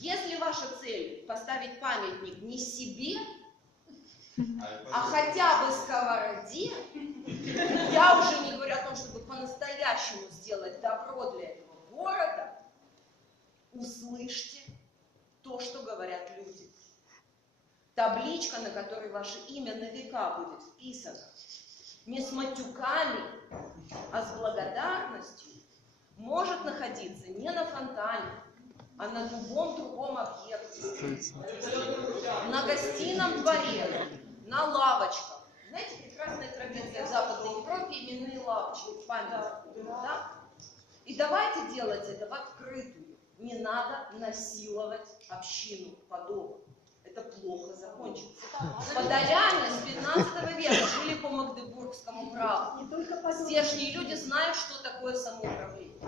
Если ваша цель поставить памятник не себе, а хотя бы сковороде, я уже не говорю о том, чтобы по-настоящему сделать добро для этого города, услышьте то, что говорят люди. Табличка, на которой ваше имя на века будет вписано, не с матюками, а с благодарностью, может находиться не на фонтане, а на любом другом объекте. На гостином дворе, на лавочках. Знаете, прекрасная традиция в Западной Европе, именные лавочки, памятники, да? И давайте делать это в открытую. Не надо насиловать общину подола. Это плохо закончится. Подоляне с 15 века жили по Магдебургскому праву. Здешние люди знают, что такое самоуправление.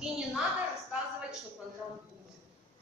И не надо рассказывать, что фонтан.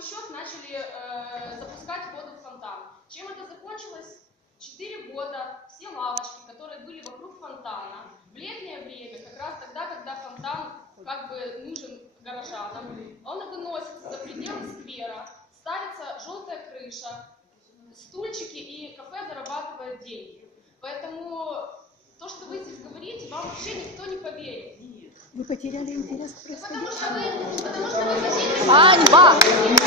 свой счет начали э, запускать воду в фонтан. Чем это закончилось? Четыре года все лавочки, которые были вокруг фонтана, в летнее время, как раз тогда, когда фонтан как бы нужен горожанам, он выносится за пределы сквера, ставится желтая крыша, стульчики и кафе зарабатывает деньги. Поэтому то, что вы здесь говорите, вам вообще никто не поверит. Вы потеряли интерес к Потому что вы, потому что вы хотите Аньба!